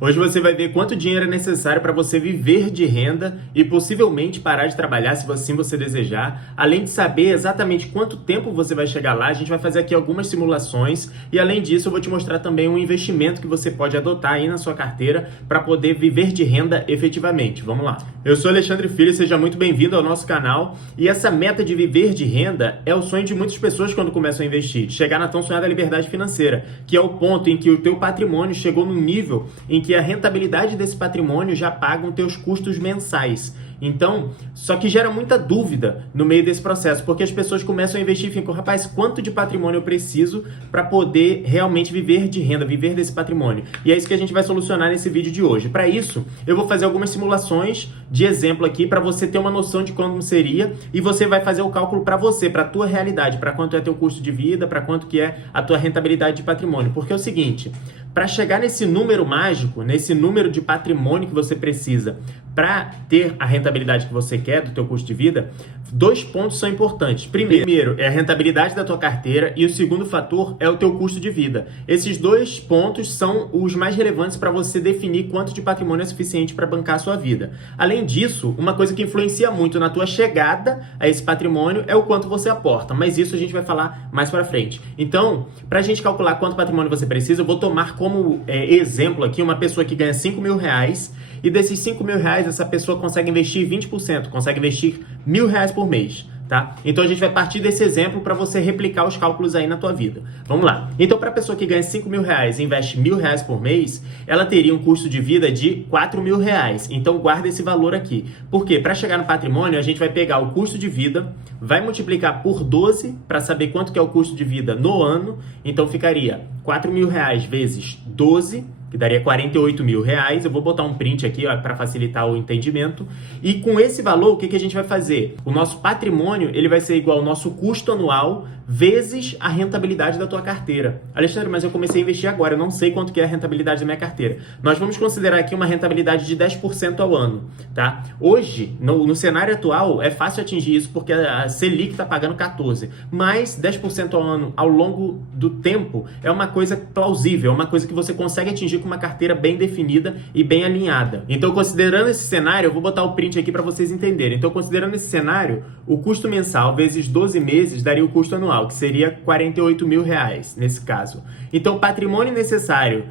Hoje você vai ver quanto dinheiro é necessário para você viver de renda e possivelmente parar de trabalhar se assim você desejar. Além de saber exatamente quanto tempo você vai chegar lá, a gente vai fazer aqui algumas simulações e além disso eu vou te mostrar também um investimento que você pode adotar aí na sua carteira para poder viver de renda efetivamente. Vamos lá. Eu sou Alexandre Filho, seja muito bem-vindo ao nosso canal e essa meta de viver de renda é o sonho de muitas pessoas quando começam a investir, chegar na tão sonhada liberdade financeira, que é o ponto em que o teu patrimônio chegou no nível em que a rentabilidade desse patrimônio já paga os teus custos mensais. Então, só que gera muita dúvida no meio desse processo, porque as pessoas começam a investir e ficam, rapaz, quanto de patrimônio eu preciso para poder realmente viver de renda, viver desse patrimônio? E é isso que a gente vai solucionar nesse vídeo de hoje. Para isso, eu vou fazer algumas simulações de exemplo aqui para você ter uma noção de como seria e você vai fazer o cálculo para você, para a tua realidade, para quanto é teu custo de vida, para quanto que é a tua rentabilidade de patrimônio. Porque é o seguinte, para chegar nesse número mágico, nesse número de patrimônio que você precisa para ter a rentabilidade que você quer do teu custo de vida, dois pontos são importantes. Primeiro é a rentabilidade da tua carteira e o segundo fator é o teu custo de vida. Esses dois pontos são os mais relevantes para você definir quanto de patrimônio é suficiente para bancar a sua vida. Além disso, uma coisa que influencia muito na tua chegada a esse patrimônio é o quanto você aporta, mas isso a gente vai falar mais para frente. Então, para a gente calcular quanto patrimônio você precisa, eu vou tomar como exemplo aqui uma pessoa que ganha R$5.000 e desses R$5.000 essa pessoa consegue investir 20%, consegue investir R$1.000 por mês, tá? Então a gente vai partir desse exemplo para você replicar os cálculos aí na tua vida. Vamos lá. Então para a pessoa que ganha R$5.000 e investe R$1.000 por mês, ela teria um custo de vida de R$4.000. Então guarda esse valor aqui. Por quê? Para chegar no patrimônio, a gente vai pegar o custo de vida, vai multiplicar por 12 para saber quanto que é o custo de vida no ano. Então ficaria R$4.000 vezes 12, que daria R$48.000. Eu vou botar um print aqui para facilitar o entendimento. E com esse valor, o que a gente vai fazer? O nosso patrimônio ele vai ser igual ao nosso custo anual vezes a rentabilidade da tua carteira. Alexandre, mas eu comecei a investir agora, eu não sei quanto que é a rentabilidade da minha carteira. Nós vamos considerar aqui uma rentabilidade de 10% ao ano, tá? Hoje, no cenário atual, é fácil atingir isso porque a Selic está pagando 14%, mas 10% ao ano ao longo do tempo é uma coisa plausível, é uma coisa que você consegue atingir com uma carteira bem definida e bem alinhada. Então, considerando esse cenário, eu vou botar o print aqui para vocês entenderem. Então, considerando esse cenário, o custo mensal vezes 12 meses daria o custo anual, que seria R$48.000 nesse caso. Então, o patrimônio necessário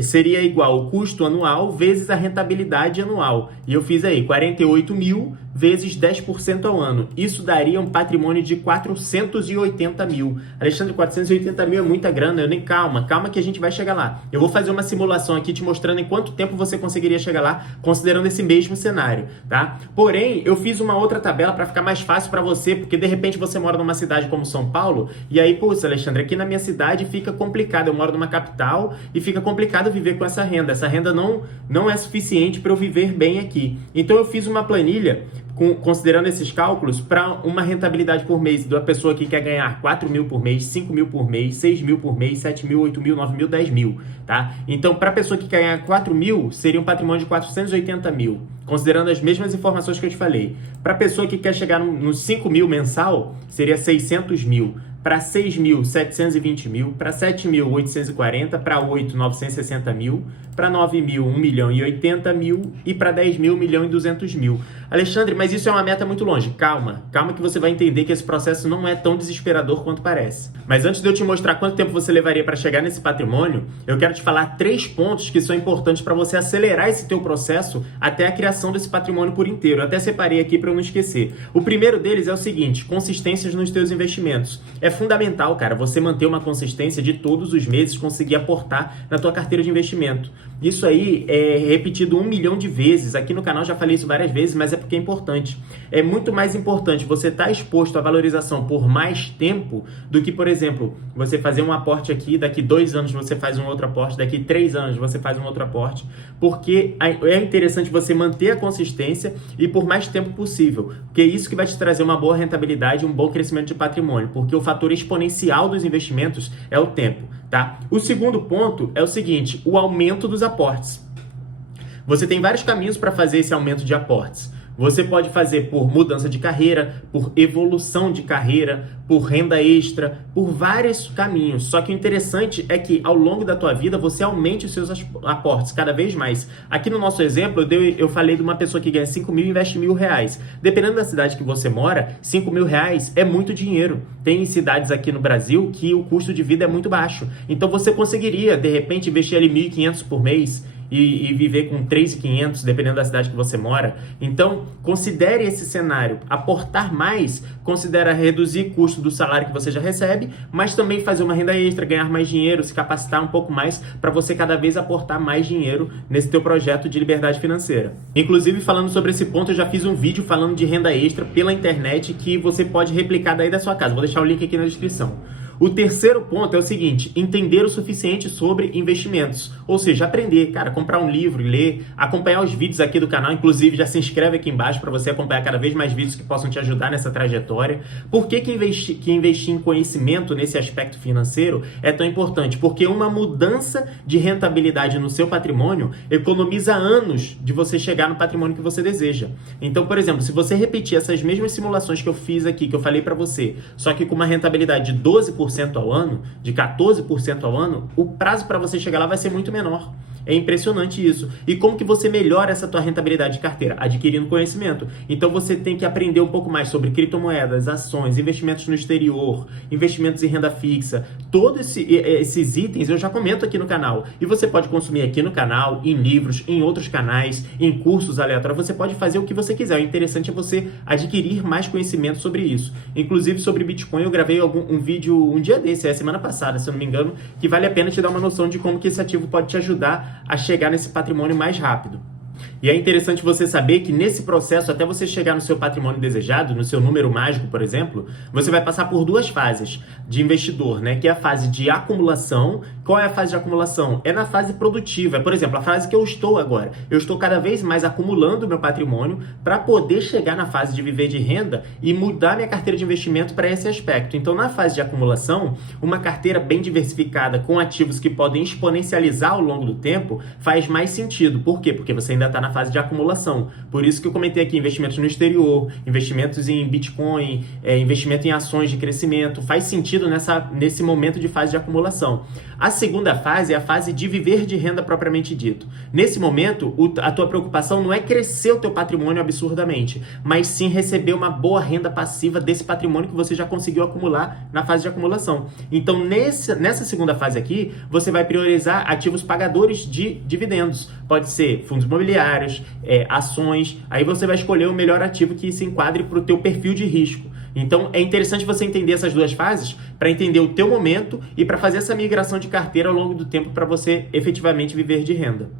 seria igual ao custo anual vezes a rentabilidade anual. E eu fiz aí 48.000 vezes 10% ao ano. Isso daria um patrimônio de 480 mil. Alexandre, 480 mil é muita grana. Calma que a gente vai chegar lá. Eu vou fazer uma simulação aqui te mostrando em quanto tempo você conseguiria chegar lá, considerando esse mesmo cenário, tá? Porém, eu fiz uma outra tabela para ficar mais fácil para você, porque de repente você mora numa cidade como São Paulo, e aí, putz, Alexandre, aqui na minha cidade fica complicado. Eu moro numa capital e fica complicado viver com essa renda. Essa renda não é suficiente para eu viver bem aqui. Então eu fiz uma planilha considerando esses cálculos para uma rentabilidade por mês da pessoa que quer ganhar 4.000 por mês, 5.000 por mês, 6.000 por mês, 7.000, 8.000, 9.000, 10.000, tá? Então, para a pessoa que quer ganhar 4.000, seria um patrimônio de 480 mil, considerando as mesmas informações que eu te falei. Para a pessoa que quer chegar nos 5.000 mensal, seria 600 mil. Para 6.000, 720 mil, para 7.000, 840, para 8, 960 mil, para 9.000, 1.080.000 e para 10.000, 1.200.000. Alexandre, mas isso é uma meta muito longe. Calma que você vai entender que esse processo não é tão desesperador quanto parece. Mas antes de eu te mostrar quanto tempo você levaria para chegar nesse patrimônio, eu quero te falar 3 pontos que são importantes para você acelerar esse teu processo até a criação desse patrimônio por inteiro. Eu até separei aqui para eu não esquecer. O primeiro deles é o seguinte: consistências nos teus investimentos. É fundamental, cara, você manter uma consistência de todos os meses conseguir aportar na tua carteira de investimento. Isso aí é repetido 1 milhão de vezes. Aqui no canal já falei isso várias vezes, mas é porque é importante. É muito mais importante você estar exposto à valorização por mais tempo do que, por exemplo, você fazer um aporte aqui, daqui 2 anos você faz um outro aporte, daqui 3 anos você faz um outro aporte, porque é interessante você manter a consistência e por mais tempo possível, porque é isso que vai te trazer uma boa rentabilidade, um bom crescimento de patrimônio, porque o fator exponencial dos investimentos é o tempo, tá? O segundo ponto é o seguinte: o aumento dos aportes. Você tem vários caminhos para fazer esse aumento de aportes. Você pode fazer por mudança de carreira, por evolução de carreira, por renda extra, por vários caminhos. Só que o interessante é que ao longo da tua vida você aumente os seus aportes cada vez mais. Aqui no nosso exemplo, eu falei de uma pessoa que ganha 5 mil e investe R$1.000. Dependendo da cidade que você mora, 5 mil reais é muito dinheiro. Tem cidades aqui no Brasil que o custo de vida é muito baixo. Então você conseguiria, de repente, investir ali 1.500 por mês, e viver com 3.500, dependendo da cidade que você mora. Então, considere esse cenário. Aportar mais, considera reduzir custo do salário que você já recebe, mas também fazer uma renda extra, ganhar mais dinheiro, se capacitar um pouco mais para você cada vez aportar mais dinheiro nesse teu projeto de liberdade financeira. Inclusive, falando sobre esse ponto, eu já fiz um vídeo falando de renda extra pela internet que você pode replicar daí da sua casa. Vou deixar o link aqui na descrição. O terceiro ponto é o seguinte: entender o suficiente sobre investimentos. Ou seja, aprender, cara, comprar um livro, ler, acompanhar os vídeos aqui do canal. Inclusive, já se inscreve aqui embaixo para você acompanhar cada vez mais vídeos que possam te ajudar nessa trajetória. Por que investir em conhecimento nesse aspecto financeiro é tão importante? Porque uma mudança de rentabilidade no seu patrimônio economiza anos de você chegar no patrimônio que você deseja. Então, por exemplo, se você repetir essas mesmas simulações que eu fiz aqui, que eu falei para você, só que com uma rentabilidade de 12% ao ano, de 14% ao ano, o prazo para você chegar lá vai ser muito menor. É impressionante isso. E como que você melhora essa tua rentabilidade de carteira? Adquirindo conhecimento. Então você tem que aprender um pouco mais sobre criptomoedas, ações, investimentos no exterior, investimentos em renda fixa. Todos esses itens eu já comento aqui no canal. E você pode consumir aqui no canal, em livros, em outros canais, em cursos aleatórios. Você pode fazer o que você quiser. O interessante é você adquirir mais conhecimento sobre isso. Inclusive sobre Bitcoin eu gravei um vídeo um dia desse, a semana passada, se eu não me engano, que vale a pena te dar uma noção de como que esse ativo pode te ajudar a chegar nesse patrimônio mais rápido. E é interessante você saber que nesse processo, até você chegar no seu patrimônio desejado, no seu número mágico, por exemplo, você vai passar por duas fases de investidor, né? Que é a fase de acumulação. Qual é a fase de acumulação? É na fase produtiva. Por exemplo, a fase que eu estou agora. Eu estou cada vez mais acumulando meu patrimônio para poder chegar na fase de viver de renda e mudar minha carteira de investimento para esse aspecto. Então, na fase de acumulação, uma carteira bem diversificada com ativos que podem exponencializar ao longo do tempo faz mais sentido. Por quê? Porque você ainda está na fase de acumulação. Por isso que eu comentei aqui investimentos no exterior, investimentos em Bitcoin, investimento em ações de crescimento. Faz sentido nesse momento de fase de acumulação. A segunda fase é a fase de viver de renda propriamente dito. Nesse momento, a tua preocupação não é crescer o teu patrimônio absurdamente, mas sim receber uma boa renda passiva desse patrimônio que você já conseguiu acumular na fase de acumulação. Então, nessa segunda fase aqui, você vai priorizar ativos pagadores de dividendos. Pode ser fundos imobiliários, ações. Aí você vai escolher o melhor ativo que se enquadre para o teu perfil de risco. Então, é interessante você entender essas duas fases para entender o teu momento e para fazer essa migração de carteira ao longo do tempo para você efetivamente viver de renda.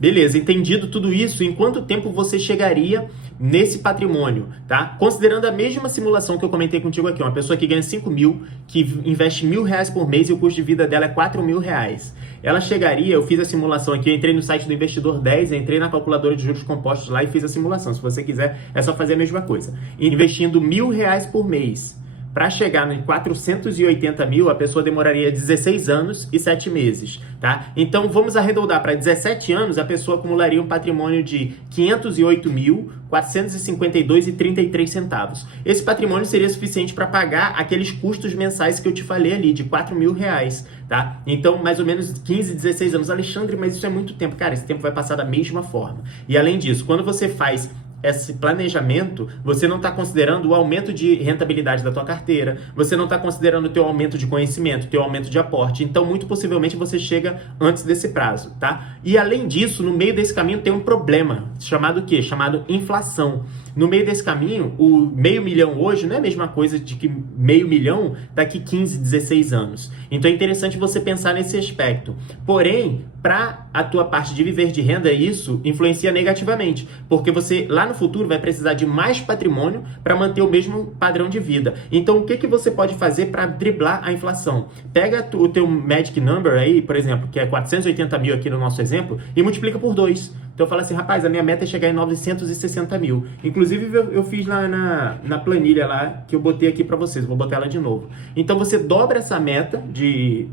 Beleza, entendido tudo isso, em quanto tempo você chegaria nesse patrimônio, tá? Considerando a mesma simulação que eu comentei contigo aqui, uma pessoa que ganha 5 mil, que investe R$1.000 por mês e o custo de vida dela é R$4.000. Ela chegaria, eu fiz a simulação aqui, eu entrei no site do Investidor 10, entrei na calculadora de juros compostos lá e fiz a simulação. Se você quiser, é só fazer a mesma coisa. Investindo R$1.000 por mês, para chegar em 480 mil, a pessoa demoraria 16 anos e 7 meses, tá? Então, vamos arredondar para 17 anos, a pessoa acumularia um patrimônio de 508.452,33 centavos. Esse patrimônio seria suficiente para pagar aqueles custos mensais que eu te falei ali, de R$4.000, tá? Então, mais ou menos 15, 16 anos. Alexandre, mas isso é muito tempo. Cara, esse tempo vai passar da mesma forma. E além disso, quando você faz esse planejamento, você não está considerando o aumento de rentabilidade da tua carteira, você não está considerando o teu aumento de conhecimento, o teu aumento de aporte. Então, muito possivelmente, você chega antes desse prazo, tá? E, além disso, no meio desse caminho tem um problema, chamado o quê? Chamado inflação. No meio desse caminho, o R$500 mil hoje não é a mesma coisa de que R$500 mil daqui 15, 16 anos. Então, é interessante você pensar nesse aspecto. Porém, para a tua parte de viver de renda, isso influencia negativamente, porque você, lá no futuro, vai precisar de mais patrimônio para manter o mesmo padrão de vida. Então, o que você pode fazer para driblar a inflação? Pega o teu magic number aí, por exemplo, que é 480 mil aqui no nosso exemplo, e multiplica por 2. Então eu falo assim, rapaz, a minha meta é chegar em 960 mil. Inclusive eu fiz na planilha lá, que eu botei aqui para vocês, vou botar ela de novo. Então você dobra essa meta de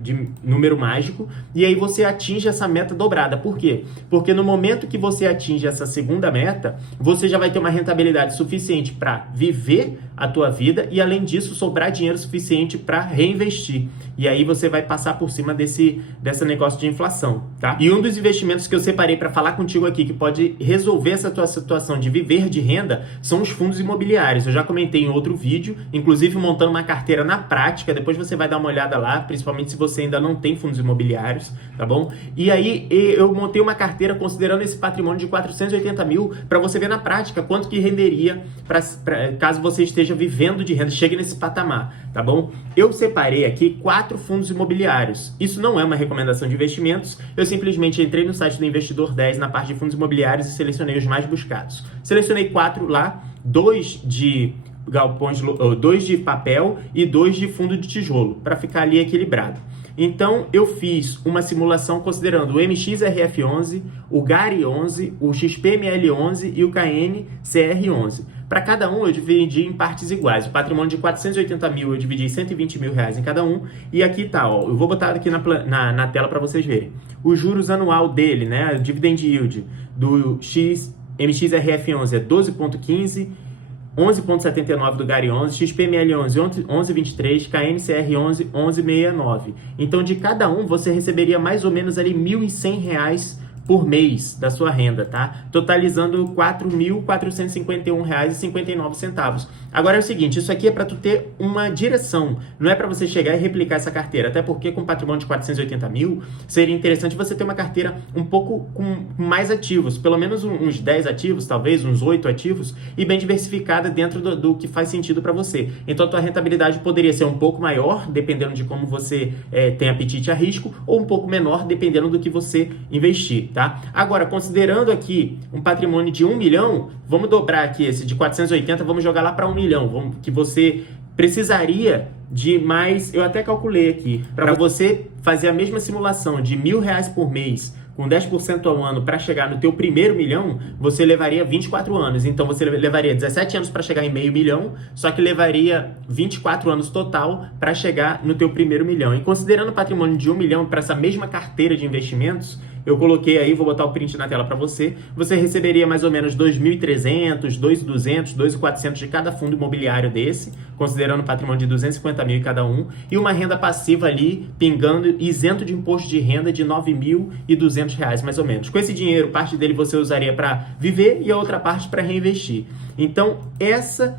número mágico e aí você atinge essa meta dobrada. Por quê? Porque no momento que você atinge essa segunda meta, você já vai ter uma rentabilidade suficiente para viver a tua vida e, além disso, sobrar dinheiro suficiente para reinvestir. E aí você vai passar por cima desse negócio de inflação, tá? E um dos investimentos que eu separei para falar contigo aqui, que pode resolver essa tua situação de viver de renda, são os fundos imobiliários. Eu já comentei em outro vídeo, inclusive montando uma carteira na prática. Depois você vai dar uma olhada lá, principalmente se você ainda não tem fundos imobiliários, tá bom? E aí eu montei uma carteira considerando esse patrimônio de 480 mil para você ver na prática quanto que renderia caso você esteja vivendo de renda, chegue nesse patamar, tá bom? Eu separei aqui 4 fundos imobiliários. Isso não é uma recomendação de investimentos, eu simplesmente entrei no site do Investidor 10 na parte de fundos imobiliários e selecionei os mais buscados. Selecionei 4 lá, 2 de galpões, 2 de papel e 2 de fundo de tijolo, para ficar ali equilibrado. Então, eu fiz uma simulação considerando o MXRF11, o GARI11, o XPML11 e o KNCR11. Para cada um, eu dividi em partes iguais. O patrimônio de 480 mil, eu dividi em 120 mil reais em cada um. E aqui tá, ó, eu vou botar aqui na tela para vocês verem. Os juros anual dele, né, o dividend yield do MXRF11 é 12,15%, 11,79 do GARI 11, XPML 11, 11,23, KNCR 11, 11,69. Então, de cada um, você receberia mais ou menos ali R$ 1.100 por mês da sua renda, tá? Totalizando R$ 4.451,59. Agora é o seguinte, isso aqui é para tu ter uma direção, não é para você chegar e replicar essa carteira, até porque com patrimônio de 480 mil, seria interessante você ter uma carteira um pouco com mais ativos, pelo menos uns 10 ativos, talvez uns 8 ativos, e bem diversificada dentro do que faz sentido para você. Então a tua rentabilidade poderia ser um pouco maior, dependendo de como você tem apetite a risco, ou um pouco menor, dependendo do que você investir, tá? Agora, considerando aqui um patrimônio de 1 milhão, vamos dobrar aqui esse de 480, vamos jogar lá para 1 milhão, que você precisaria de mais, eu até calculei aqui, para você fazer a mesma simulação de R$ 1.000 por mês, com 10% ao ano para chegar no teu primeiro milhão, você levaria 24 anos. Então você levaria 17 anos para chegar em meio milhão, só que levaria 24 anos total para chegar no teu primeiro milhão. E considerando o patrimônio de 1 milhão para essa mesma carteira de investimentos, eu coloquei aí, vou botar o print na tela para você, você receberia mais ou menos 2.300, 2.200, 2.400 de cada fundo imobiliário desse, considerando o patrimônio de 250 mil em cada um, e uma renda passiva ali, pingando, isento de imposto de renda de R$ 9.200, mais ou menos. Com esse dinheiro, parte dele você usaria para viver e a outra parte para reinvestir. Então, esse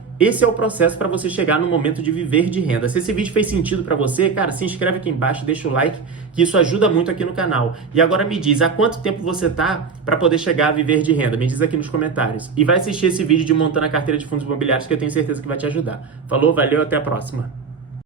é o processo para você chegar no momento de viver de renda. Se esse vídeo fez sentido para você, cara, se inscreve aqui embaixo, deixa o like, que isso ajuda muito aqui no canal. E agora me diz, há quanto tempo você tá para poder chegar a viver de renda? Me diz aqui nos comentários. E vai assistir esse vídeo de montando a carteira de fundos imobiliários que eu tenho certeza que vai te ajudar. Falou, valeu, até a próxima.